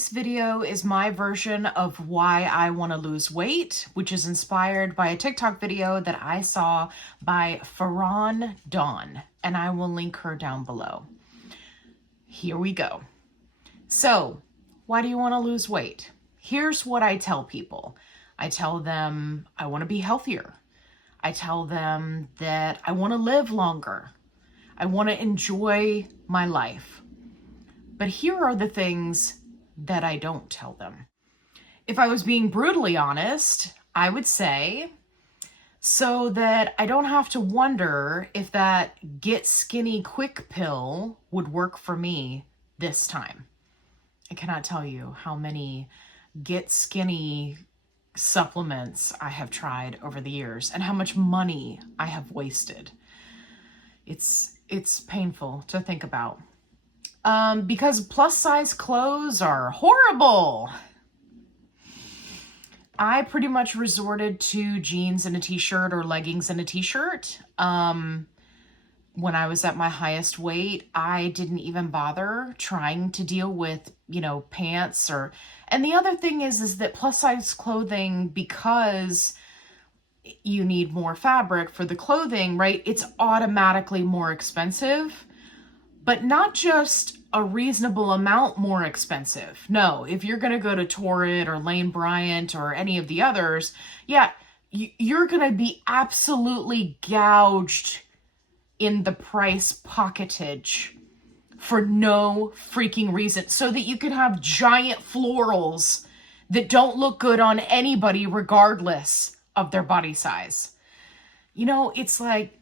This video is my version of why I want to lose weight, which is inspired by a TikTok video that I saw by Farron Dawn, and I will link her down below. Here we go. So, why do you want to lose weight? Here's what I tell people. I tell them I want to be healthier. I tell them that I want to live longer. I want to enjoy my life. But here are the things that I don't tell them. If I was being brutally honest, I would say, so that I don't have to wonder if that get skinny quick pill would work for me this time. I cannot tell you how many get skinny supplements I have tried over the years and how much money I have wasted. It's painful to think about. Because plus size clothes are horrible. I pretty much resorted to jeans and a t-shirt or leggings and a t-shirt. When I was at my highest weight, I didn't even bother trying to deal with, pants and the other thing is that plus size clothing, because you need more fabric for the clothing, right? It's automatically more expensive. But not just a reasonable amount more expensive. No, if you're going to go to Torrid or Lane Bryant or any of the others, yeah, you're going to be absolutely gouged in the price pocketage for no freaking reason. So that you can have giant florals that don't look good on anybody regardless of their body size. It's like...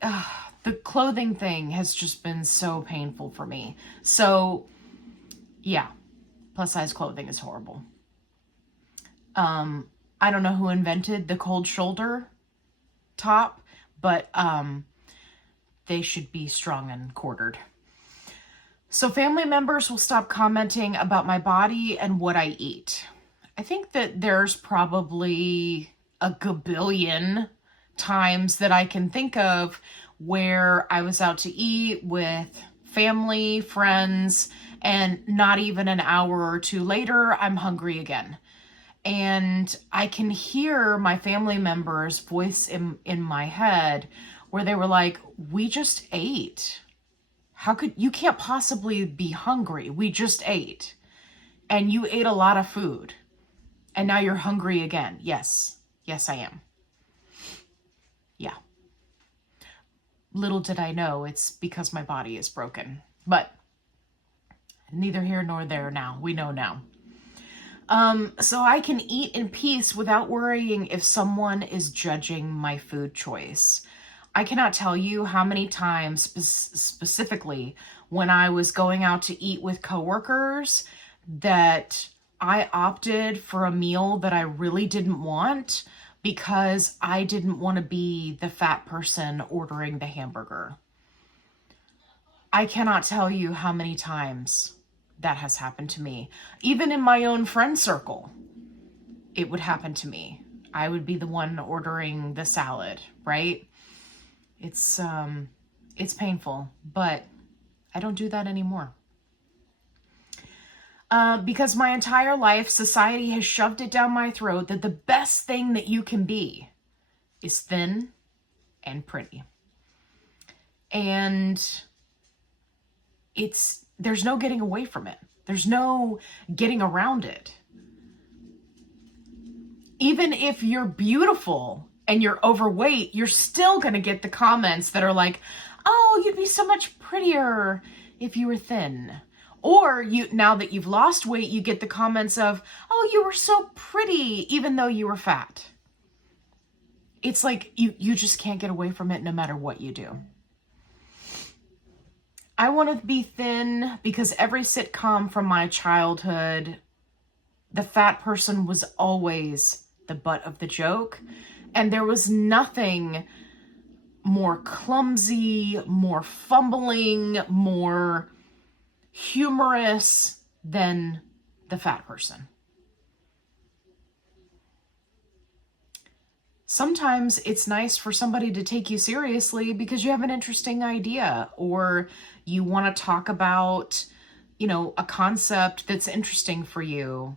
the clothing thing has just been so painful for me. So, yeah, plus size clothing is horrible. I don't know who invented the cold shoulder top, but they should be strong and quartered. So family members will stop commenting about my body and what I eat. I think that there's probably a gabillion times that I can think of where I was out to eat with family, friends, and not even an hour or two later, I'm hungry again. And I can hear my family members' voice in my head where they were like, we just ate. You can't possibly be hungry. We just ate. And you ate a lot of food. And now you're hungry again. Yes, I am. Yeah. Little did I know it's because my body is broken, but neither here nor there now. We know now. So I can eat in peace without worrying if someone is judging my food choice. I cannot tell you how many times specifically when I was going out to eat with coworkers that I opted for a meal that I really didn't want because I didn't want to be the fat person ordering the hamburger. I cannot tell you how many times that has happened to me. Even in my own friend circle, it would happen to me. I would be the one ordering the salad, right? It's painful, but I don't do that anymore. Because my entire life, society has shoved it down my throat that the best thing that you can be is thin and pretty. And there's no getting away from it. There's no getting around it. Even if you're beautiful and you're overweight, you're still going to get the comments that are like, oh, you'd be so much prettier if you were thin. Or now that you've lost weight, you get the comments of, oh, you were so pretty, even though you were fat. It's like you just can't get away from it no matter what you do. I want to be thin because every sitcom from my childhood, the fat person was always the butt of the joke. And there was nothing more clumsy, more fumbling, more humorous than the fat person. Sometimes it's nice for somebody to take you seriously because you have an interesting idea or you want to talk about a concept that's interesting for you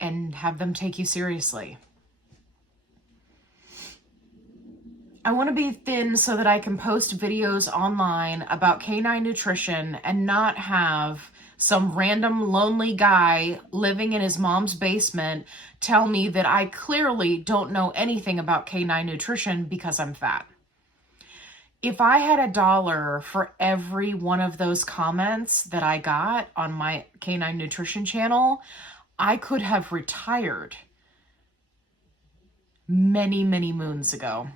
and have them take you seriously. I want to be thin so that I can post videos online about canine nutrition and not have some random lonely guy living in his mom's basement tell me that I clearly don't know anything about canine nutrition because I'm fat. If I had $1 for every one of those comments that I got on my canine nutrition channel, I could have retired many, many moons ago.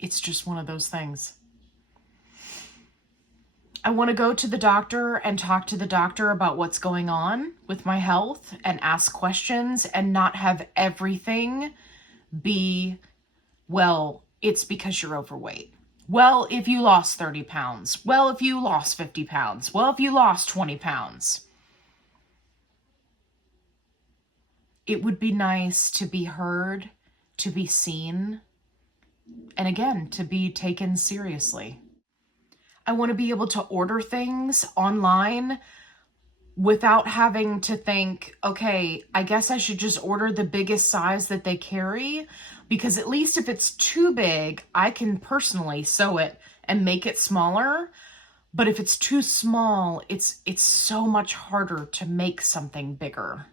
It's just one of those things. I want to go to the doctor and talk to the doctor about what's going on with my health and ask questions and not have everything be, well, it's because you're overweight. Well, if you lost 30 pounds. Well, if you lost 50 pounds. Well, if you lost 20 pounds. It would be nice to be heard, to be seen, and again, to be taken seriously. I want to be able to order things online without having to think, okay, I guess I should just order the biggest size that they carry, because at least if it's too big, I can personally sew it and make it smaller. But if it's too small, it's so much harder to make something bigger.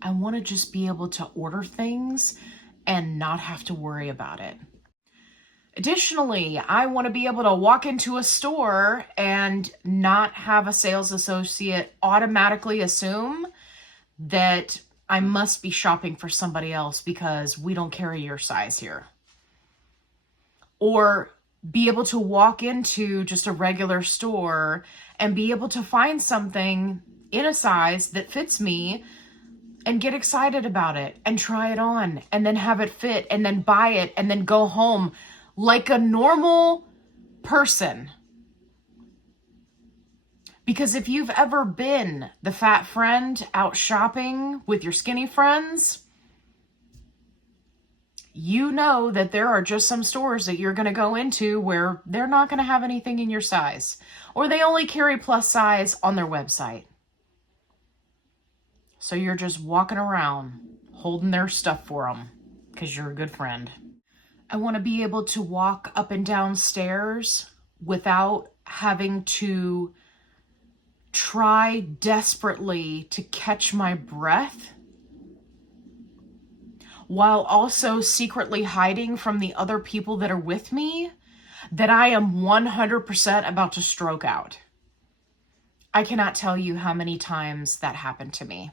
I want to just be able to order things and not have to worry about it. Additionally, I want to be able to walk into a store and not have a sales associate automatically assume that I must be shopping for somebody else because we don't carry your size here. Or be able to walk into just a regular store and be able to find something in a size that fits me and get excited about it and try it on and then have it fit and then buy it and then go home like a normal person. Because if you've ever been the fat friend out shopping with your skinny friends, you know that there are just some stores that you're going to go into where they're not going to have anything in your size, or they only carry plus size on their website. So you're just walking around holding their stuff for them because you're a good friend. I want to be able to walk up and down stairs without having to try desperately to catch my breath, while also secretly hiding from the other people that are with me that I am 100% about to stroke out. I cannot tell you how many times that happened to me.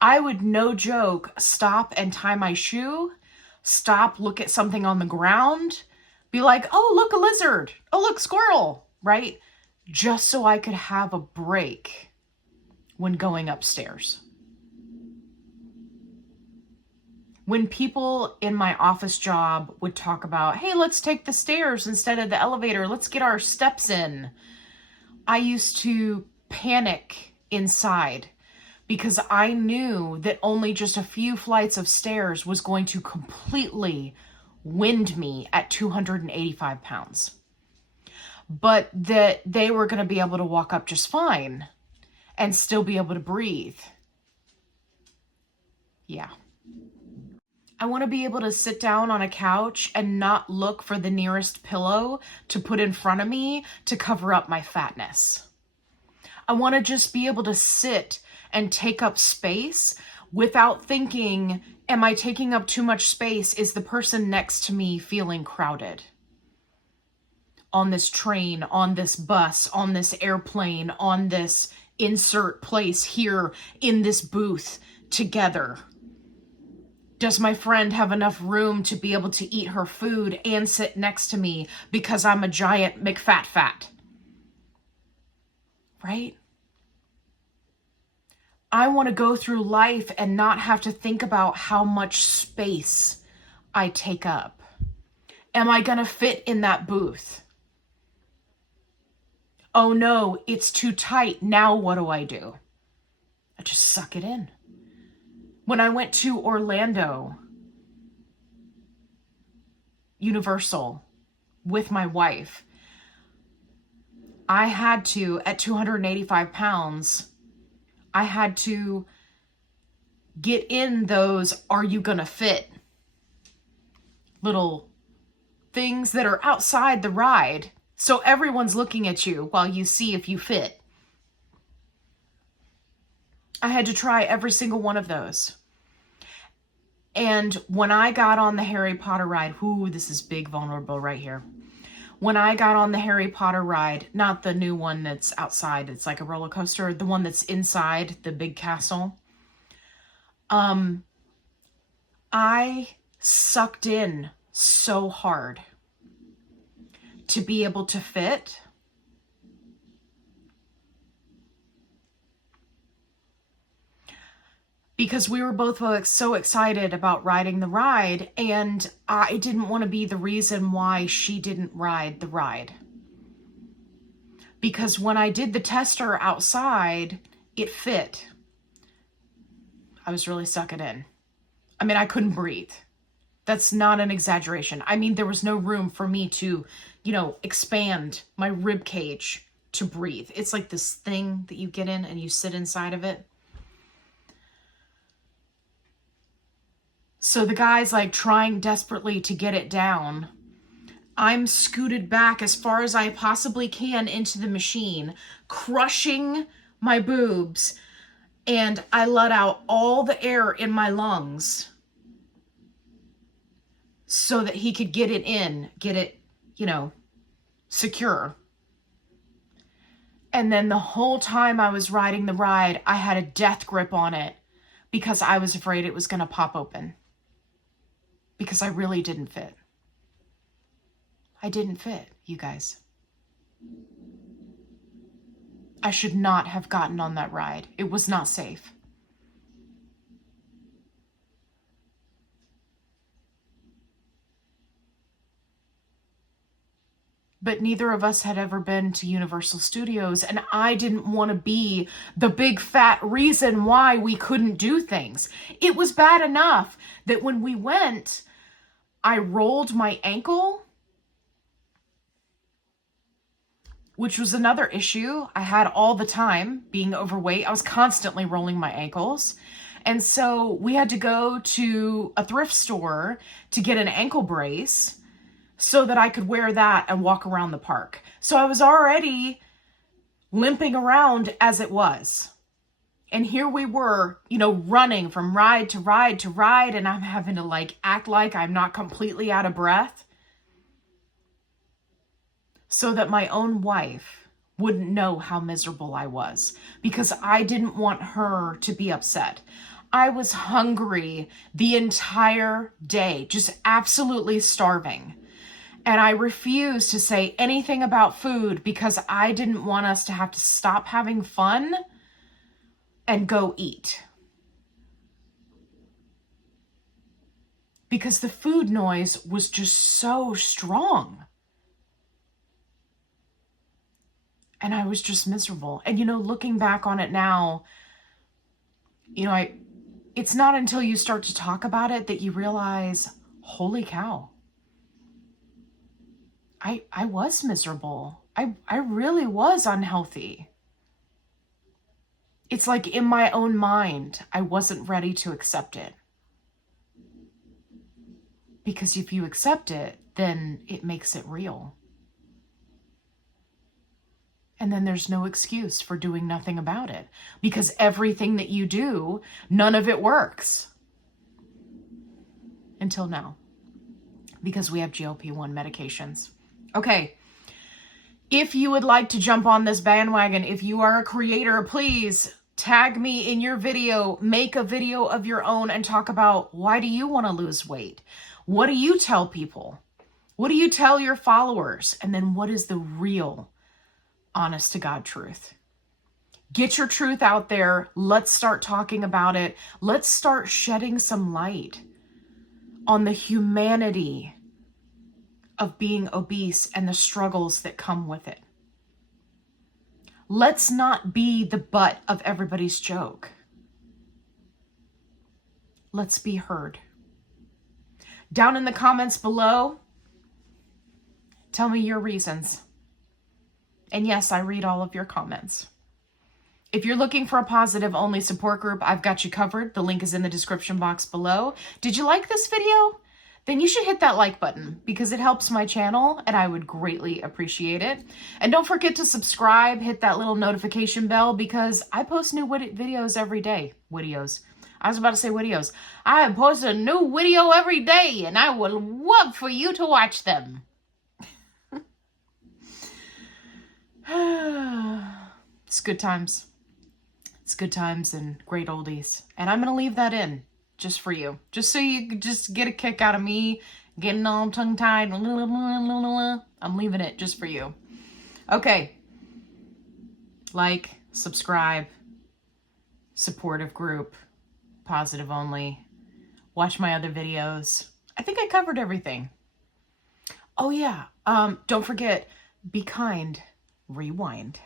I would, no joke, stop and tie my shoe, stop, look at something on the ground, be like, oh, look, a lizard. Oh, look, squirrel, right? Just so I could have a break when going upstairs. When people in my office job would talk about, hey, let's take the stairs instead of the elevator, let's get our steps in, I used to panic inside because I knew that only just a few flights of stairs was going to completely wind me at 285 pounds. But that they were going to be able to walk up just fine and still be able to breathe. Yeah. I want to be able to sit down on a couch and not look for the nearest pillow to put in front of me to cover up my fatness. I want to just be able to sit and take up space without thinking, am I taking up too much space? Is the person next to me feeling crowded? On this train, on this bus, on this airplane, on this insert place here in this booth together. Does my friend have enough room to be able to eat her food and sit next to me because I'm a giant McFat? Right? I want to go through life and not have to think about how much space I take up. Am I going to fit in that booth? Oh no, it's too tight. Now what do? I just suck it in. When I went to Orlando, Universal, with my wife, I had to, at 285 pounds, I had to get in those "are you gonna fit" little things that are outside the ride. So everyone's looking at you while you see if you fit. I had to try every single one of those. And when I got on the Harry Potter ride, this is big vulnerable right here. When I got on the Harry Potter ride, not the new one that's outside, it's like a roller coaster, the one that's inside the big castle, I sucked in so hard to be able to fit. Because we were both so excited about riding the ride, and I didn't want to be the reason why she didn't ride the ride. Because when I did the tester outside, it fit. I was really sucking in. I mean, I couldn't breathe. That's not an exaggeration. I mean, there was no room for me to, expand my rib cage to breathe. It's like this thing that you get in and you sit inside of it. So the guy's like trying desperately to get it down. I'm scooted back as far as I possibly can into the machine, crushing my boobs, and I let out all the air in my lungs so that he could get it in, get it, secure. And then the whole time I was riding the ride, I had a death grip on it because I was afraid it was going to pop open. Because I really didn't fit. I didn't fit, you guys. I should not have gotten on that ride. It was not safe. But neither of us had ever been to Universal Studios, and I didn't want to be the big fat reason why we couldn't do things. It was bad enough that when we went, I rolled my ankle, which was another issue I had all the time, being overweight. I was constantly rolling my ankles. And so we had to go to a thrift store to get an ankle brace so that I could wear that and walk around the park. So I was already limping around as it was. And here we were, running from ride to ride to ride, and I'm having to act like I'm not completely out of breath so that my own wife wouldn't know how miserable I was, because I didn't want her to be upset. I was hungry the entire day, just absolutely starving. And I refused to say anything about food because I didn't want us to have to stop having fun and go eat. Because the food noise was just so strong. And I was just miserable. And looking back on it now, it's not until you start to talk about it that you realize, holy cow. I was miserable. I really was unhealthy. It's like in my own mind, I wasn't ready to accept it. Because if you accept it, then it makes it real. And then there's no excuse for doing nothing about it. Because everything that you do, none of it works. Until now. Because we have GLP-1 medications. Okay. If you would like to jump on this bandwagon, if you are a creator, please tag me in your video, make a video of your own and talk about, why do you want to lose weight? What do you tell people? What do you tell your followers? And then what is the real, honest to God truth? Get your truth out there. Let's start talking about it. Let's start shedding some light on the humanity of being obese and the struggles that come with it. Let's not be the butt of everybody's joke. Let's be heard. Down in the comments below, tell me your reasons. And yes, I read all of your comments. If you're looking for a positive-only support group, I've got you covered. The link is in the description box below. Did you like this video? Then you should hit that like button because it helps my channel and I would greatly appreciate it. And don't forget to subscribe, hit that little notification bell because I post new videos every day. Videos. I was about to say videos. I post a new video every day and I would love for you to watch them. It's good times. It's good times and great oldies. And I'm going to leave that in just for you. Just so you could just get a kick out of me getting all tongue-tied. I'm leaving it just for you. Okay. Like, subscribe, supportive group, positive only. Watch my other videos. I think I covered everything. Oh yeah. Don't forget, be kind, rewind.